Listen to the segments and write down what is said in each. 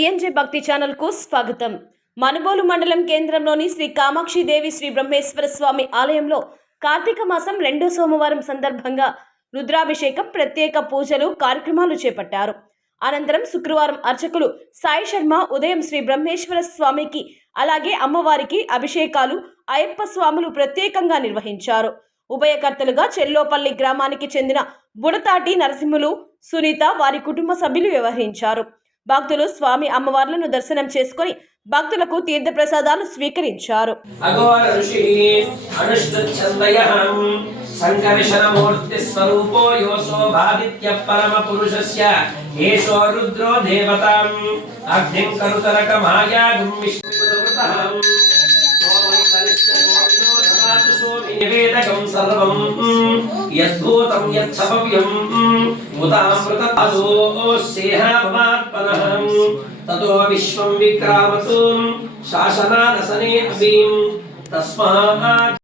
విఎన్జే భక్తి ఛానల్ కు స్వాగతం. మనుబోలు మండలం కేంద్రంలోని శ్రీ కామాక్షి దేవి శ్రీ బ్రహ్మేశ్వర స్వామి ఆలయంలో కార్తీక మాసం 2వ సోమవారం సందర్భంగా రుద్రాభిషేకం, ప్రత్యేక పూజలు కార్యక్రమాలు చేపట్టారు. అనంతరం శుక్రవారం అర్చకులు సాయి శర్మ ఉదయం శ్రీ బ్రహ్మేశ్వర స్వామికి అలాగే అమ్మవారికి అభిషేకాలు, అయ్యప్ప స్వాములు ప్రత్యేకంగా నిర్వహించారు. ఉభయకర్తలుగా చెల్లోపల్లి గ్రామానికి చెందిన బుడతాటి నరసింహులు, సునీత వారి కుటుంబ సభ్యులు వ్యవహరించారు. భక్తులు స్వామి అమ్మవార్లను దర్శనం చేసుకుని భక్తులకు తీర్థ ప్రసాదాలు స్వీకరించారు. సంకర్షణమూర్తి స్వరూపో యోసో భావిత్య పరమ పురుషస్య ఏషో రుద్రో దేవతాం అగ్నిం కరుతరక మాయాగుం విష్ణువృతః నివేదకం సర్వం యద్భూతం యచ్చభవ్యం ఉతామృతోస్యేహాత్మనః తతో విశ్వం విక్రామతు శాసనాదసనే అభీం తస్మాత్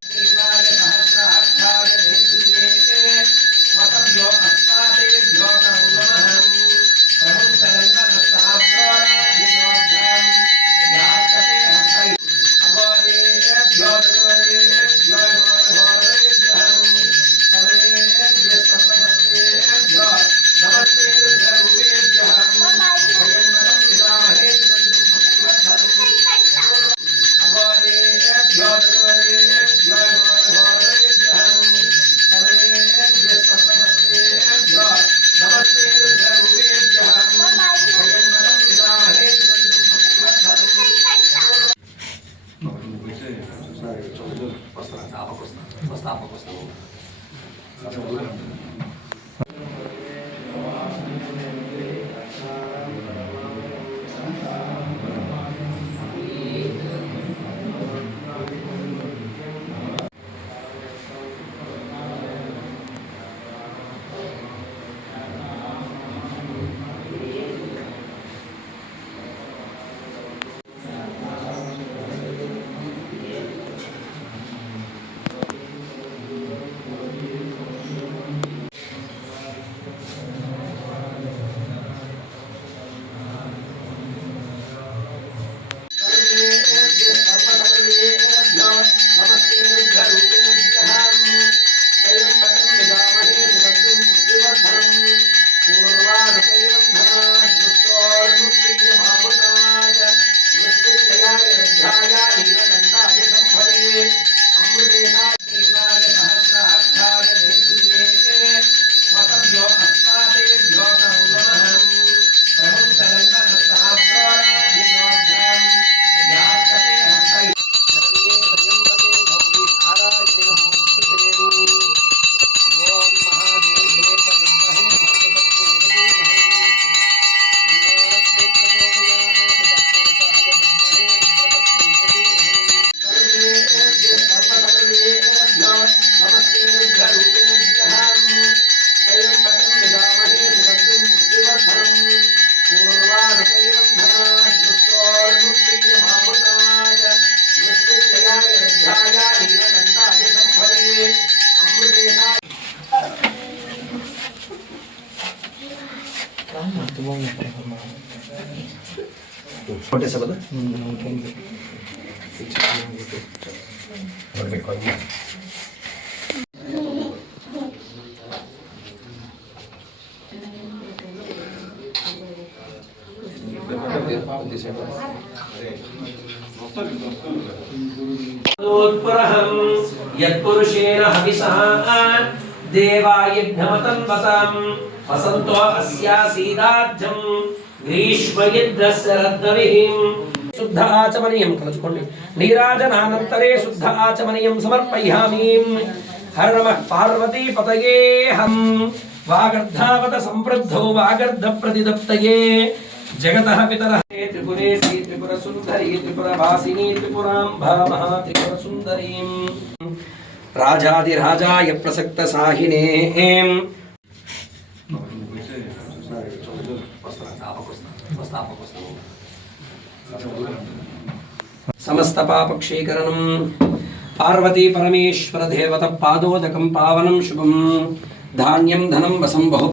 యత్పురుషేణ హవిషః దేవాయజ్ఞమతన్వతం వసంతో అస్యాసీదాజ్యం గ్రీష్మయజ్ఞస్యరద్నవిః శుద్ధ ఆచమనీయం కలుచుకోండి. నీరాజనానంతరే శుద్ధ ఆచమనీయం సమర్పయామి. హర నమః పార్వతీ పతయే హం వాగర్ధావత సంప్రద్ధో వాగర్ధ ప్రతిదప్తయే జగతః పితరః త్రిపురేశీ త్రిపుర సుందరీ త్రిపుర వాసినీ త్రిపురాంబా మహా త్రిపుర సుందరీం రాజాదిరాజాయ ప్రసక్త సాహినే సమస్త పాపక్షీకరణం పార్వతీ పరమేశ్వర దేవత పాదోదకం పావనం శుభం ధాన్యం ధనం వసం బహు